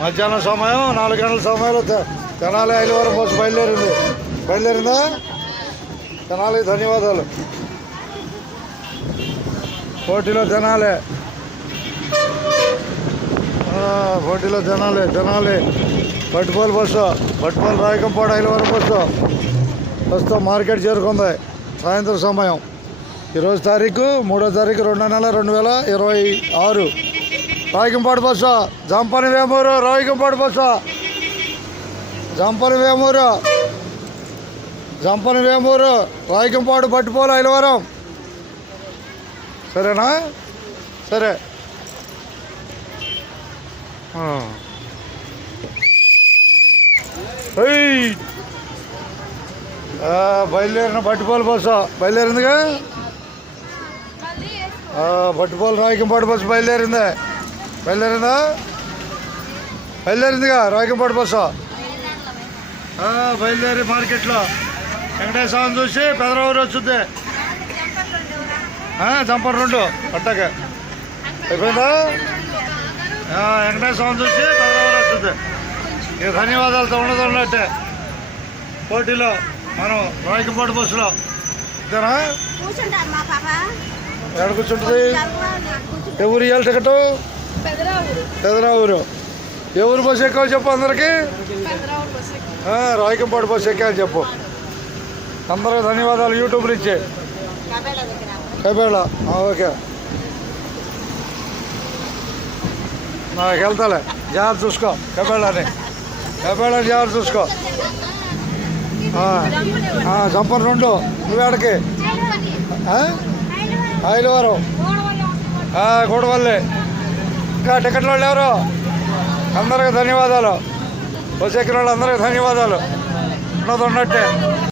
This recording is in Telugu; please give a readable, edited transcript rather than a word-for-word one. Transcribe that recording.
మధ్యాహ్నం సమయం 4 గంటల సమయంలో తెనాలి ఐలవరం బస్సు బయలుదేరిందా తెనాలి ధన్యవాదాలు. పోటీలో తెనాలి పట్టుపోలు బస్సు పట్టుపోలు రాయకంపాడు ఐలవరం బస్సు ప్రస్తుతం మార్కెట్ చేరుకుంది. సాయంత్రం సమయం ఈరోజు తారీఖు 3వ తారీఖు 2వ నెల 2026. Rayakampadu bus Jampani Vemuru Rayakampadu bus Jampani Vemuru Rayakampadu పట్టుపోలు Ailavaram. సరేనా? సరే బయలుదేరిన పట్టుపోలు bus బయలుదేరిందిగా. పట్టుపోలు Rayakampadu bus బయలుదేరిందిగా Rayakampadu bus బయలుదేరి మార్కెట్లో వెంకటేశ్వరం చూసి పెదరావూరు వచ్చింది. జంపర్ 2 పట్టక అయిపోయిందా? వెంకటేశ్వరం చూసి పెదరావూరు వచ్చింది. ఇక ధన్యవాదాలతో ఉన్నట్టే పోటీలో మనం రాయకంపాడు బస్సులో ఇద్దరా ఎక్కడ కూర్చుంటుంది? ఎవరు ఇవ్వాలి టికెట్? పెదరావూరు. ఎవరు బస్సు ఎక్కాలి చెప్పు అందరికి. రాయకంపాడు బస్సు ఎక్కాలి చెప్పు అందరికి. ధన్యవాదాలు యూట్యూబ్ నుంచి. కబేళ ఓకే నాకు వెళ్తాలే. జాగ్రత్త చూసుకో కబేళని జాగ్రత్త చూసుకో. జంపర్ 2 నువ్వేడకి ఐలవరం గూడవల్లి. ఇంకా టికెట్లు వాళ్ళు ఎవరు? అందరికి ధన్యవాదాలు. బస్సు ఎక్కిన వాళ్ళు అందరికి ధన్యవాదాలు. ఉన్నట్టే